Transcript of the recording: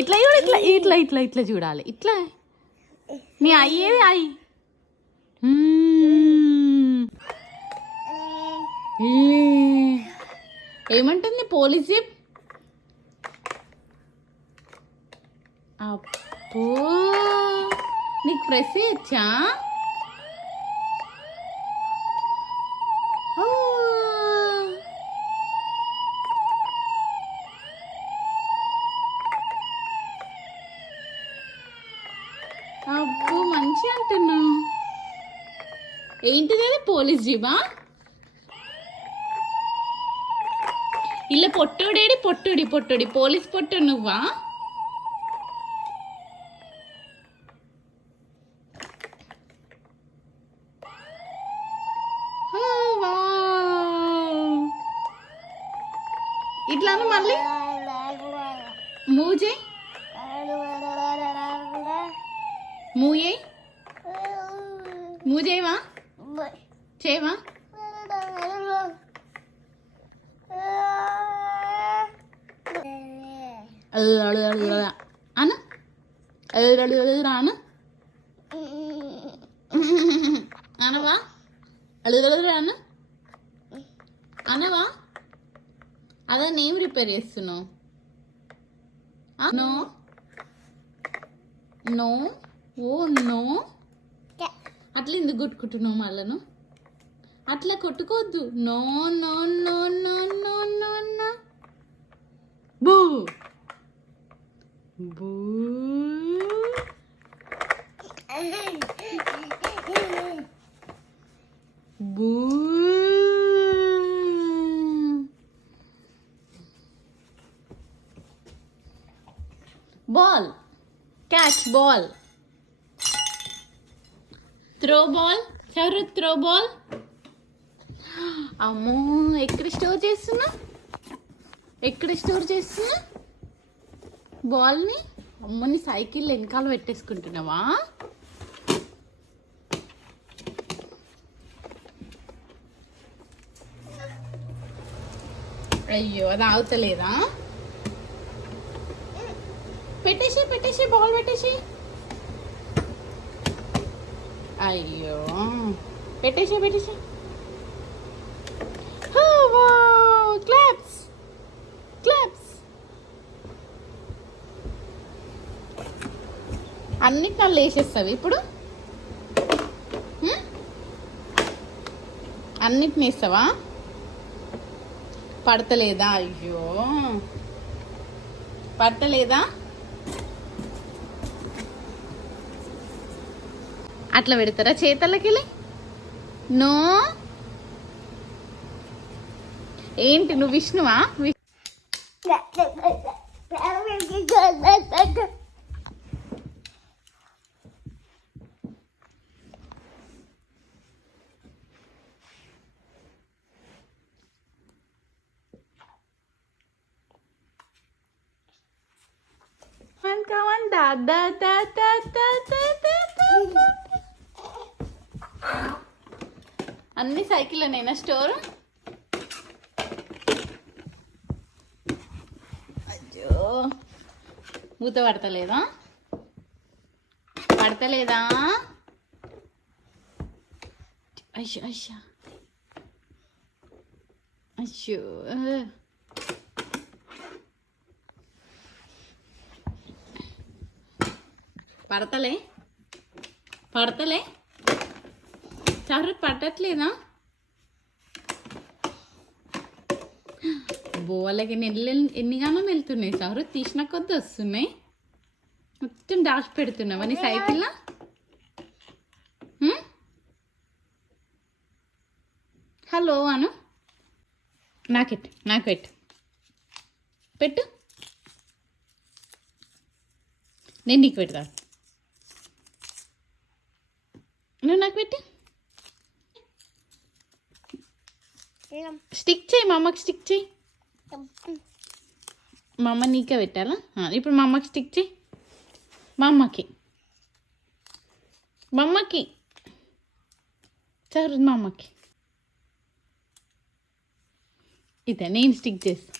ఇట్లా చూడు, ఇట్లా ఇట్లా ఇట్లా ఇట్లా చూడాలి. ఇట్లా నీ అయ్యేది అయ్యి. ఏమంటుంది పోలీస్ జీప్? అప్పో నీకు ప్రెస్ చేయచ్చా? అబ్బో మంచి అంటున్నా. ఏంటిది అది? పోలీస్ జీబా? ఇలా పొట్టుడేడి పొట్టుడి పొట్టుడి పోలీస్ పొట్టు నువ్వా? ఇట్లాను మళ్ళీ మూవ్ చేయి, మూవ్ చేయి, మూవ్ చేయవా? చేయవా? అను రాను అనవా? రాను అనవా? అదే నేమ్ రిపేర్ చేస్తున్నావు. No no oh no. అట్లా ఎందుకు కొట్టుకుంటున్నావు మళ్ళను? అట్లా కొట్టుకోవద్దు. No no no no no no no. Boo boo. Boo. Ball, catch ball, throw ball. ఎవరు త్రో బాల్? అమ్మో ఎక్కడ స్టోర్ చేస్తున్నా? ఎక్కడ స్టోర్ చేస్తున్నా బాల్ని? అమ్మని సైకిల్ వెనకాల పెట్టేసుకుంటున్నావా? అయ్యో అది ఆగుతలేదా? పెట్టేసి పెట్టేసి బాల్ పెట్టేసి. అయ్యో పెట్టేసి పెట్టేసి. Claps claps. అన్నిటి నన్ను వేసేస్తావు ఇప్పుడు? అన్నిటిని వేస్తావా? పడతలేదా? అయ్యో పడతలేదా? అట్లా పెడతారా చేతలకి? నో. ఏంటి నువ్వు విష్ణువా? అన్ని సైకిల్లోనేనా స్టోర్? అయ్యో మూత పడతలేదా? పడతలేదా? అయ్యో అయ్యో అయ్యో. పడతలే పడతలే చారు పట్టట్లేదా? బోలకి ఎన్నిగానో వెళ్తున్నాయి చారు. తీసిన కొద్ది వస్తున్నాయి. మొత్తం డాష్ పెడుతున్నావా నీ సైకిల్లా? హలో అను. నాకు పెట్టు పెట్టు. నేను నీకు పెడతా. నువ్వు నాకు పెట్టి స్టిక్ చేయి. మా అమ్మకి స్టిక్ చేయి. మా అమ్మ నీకే పెట్టాలా? ఇప్పుడు మా అమ్మకి స్టిక్ చేయి. మా అమ్మకి చారు. మా అమ్మకి ఇదే నేను స్టిక్ చేస్తా.